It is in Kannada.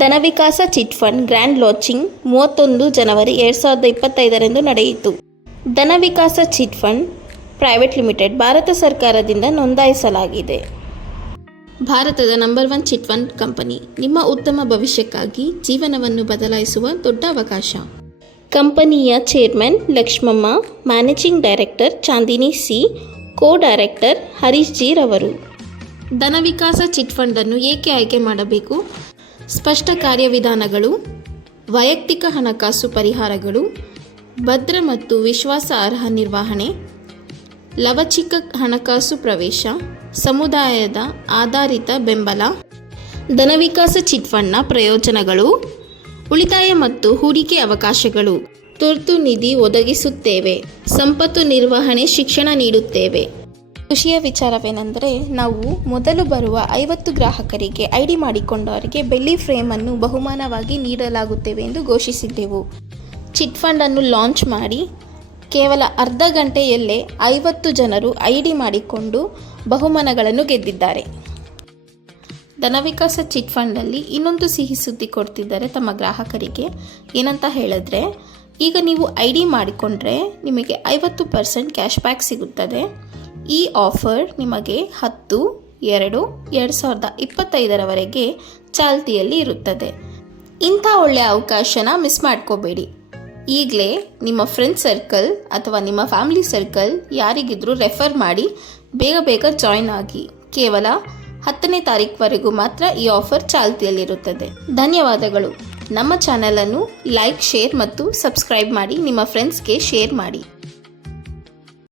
Dhanavikasa chit fund grand launching ಮೂವತ್ತೊಂದು ಜನವರಿ ಎರಡು ಸಾವಿರದ ಇಪ್ಪತ್ತೈದರಂದು ನಡೆಯಿತು. Dhanavikasa chit fund private limited Bharat ಸರ್ಕಾರದಿಂದ ನೋಂದಾಯಿಸಲಾಗಿದೆ. ಭಾರತದ number one chit fund company, ನಿಮ್ಮ ಉತ್ತಮ ಭವಿಷ್ಯಕ್ಕಾಗಿ ಜೀವನವನ್ನು ಬದಲಾಯಿಸುವ ದೊಡ್ಡ ಅವಕಾಶ. ಕಂಪನಿಯ chairman Lakshmamma, managing director Chandini C co director Harish ಜೀರ್ ಅವರು ಧನವಿಕಾಸ ಚಿಟ್ ಫಂಡನ್ನು ಏಕೆ ಆಯ್ಕೆ ಮಾಡಬೇಕು? ಸ್ಪಷ್ಟ ಕಾರ್ಯವಿಧಾನಗಳು, ವೈಯಕ್ತಿಕ ಹಣಕಾಸು ಪರಿಹಾರಗಳು, ಭದ್ರ ಮತ್ತು ವಿಶ್ವಾಸಾರ್ಹ ನಿರ್ವಹಣೆ, ಲವಚಿಕ ಹಣಕಾಸು ಪ್ರವೇಶ, ಸಮುದಾಯದ ಆಧಾರಿತ ಬೆಂಬಲ ಧನವಿಕಾಸ ಚಿಟ್ಫಂಡ್ನ ಪ್ರಯೋಜನಗಳು, ಉಳಿತಾಯ ಮತ್ತು ಹೂಡಿಕೆ ಅವಕಾಶಗಳು. ತುರ್ತು ನಿಧಿ ಒದಗಿಸುತ್ತೇವೆ. ಸಂಪತ್ತು ನಿರ್ವಹಣೆ ಶಿಕ್ಷಣ ನೀಡುತ್ತೇವೆ. ಖುಷಿಯ ವಿಚಾರವೇನೆಂದರೆ ನಾವು ಮೊದಲು ಬರುವ ಐವತ್ತು ಗ್ರಾಹಕರಿಗೆ ಐ ಡಿ ಮಾಡಿಕೊಂಡವರಿಗೆ ಬೆಳ್ಳಿ ಫ್ರೇಮನ್ನು ಬಹುಮಾನವಾಗಿ ನೀಡಲಾಗುತ್ತೇವೆ ಎಂದು ಘೋಷಿಸಿದ್ದೆವು. ಚಿಟ್ ಫಂಡನ್ನು ಲಾಂಚ್ ಮಾಡಿ ಕೇವಲ ಅರ್ಧ ಗಂಟೆಯಲ್ಲೇ ಐವತ್ತು ಜನರು ಐ ಡಿ ಮಾಡಿಕೊಂಡು ಬಹುಮಾನಗಳನ್ನು ಗೆದ್ದಿದ್ದಾರೆ. ಧನವಿಕಾಸ ಚಿಟ್ ಫಂಡಲ್ಲಿ ಇನ್ನೊಂದು ಸಿಹಿ ಸುದ್ದಿ ಕೊಡ್ತಿದ್ದಾರೆ ತಮ್ಮ ಗ್ರಾಹಕರಿಗೆ. ಏನಂತ ಹೇಳಿದ್ರೆ, ಈಗ ನೀವು ಐ ಡಿ ಮಾಡಿಕೊಂಡ್ರೆ ನಿಮಗೆ ಐವತ್ತು ಪರ್ಸೆಂಟ್ ಕ್ಯಾಶ್ ಬ್ಯಾಕ್ ಸಿಗುತ್ತದೆ. ಈ ಆಫರ್ ನಿಮಗೆ ಹತ್ತು, ಎರಡು ಎರಡು ಸಾವಿರದ ಇಪ್ಪತ್ತೈದರವರೆಗೆ ಚಾಲ್ತಿಯಲ್ಲಿ ಇರುತ್ತದೆ. ಇಂಥ ಒಳ್ಳೆಯ ಅವಕಾಶನ ಮಿಸ್ ಮಾಡ್ಕೋಬೇಡಿ. ಈಗಲೇ ನಿಮ್ಮ ಫ್ರೆಂಡ್ ಸರ್ಕಲ್ ಅಥವಾ ನಿಮ್ಮ ಫ್ಯಾಮಿಲಿ ಸರ್ಕಲ್ ಯಾರಿಗಿದ್ರೂ ರೆಫರ್ ಮಾಡಿ ಬೇಗ ಬೇಗ ಜಾಯ್ನ್ ಆಗಿ. ಕೇವಲ ಹತ್ತನೇ ತಾರೀಕುವರೆಗೂ ಮಾತ್ರ ಈ ಆಫರ್ ಚಾಲ್ತಿಯಲ್ಲಿರುತ್ತದೆ. ಧನ್ಯವಾದಗಳು. ನಮ್ಮ ಚಾನಲನ್ನು ಲೈಕ್ ಶೇರ್ ಮತ್ತು ಸಬ್ಸ್ಕ್ರೈಬ್ ಮಾಡಿ ನಿಮ್ಮ ಫ್ರೆಂಡ್ಸ್ಗೆ ಶೇರ್ ಮಾಡಿ.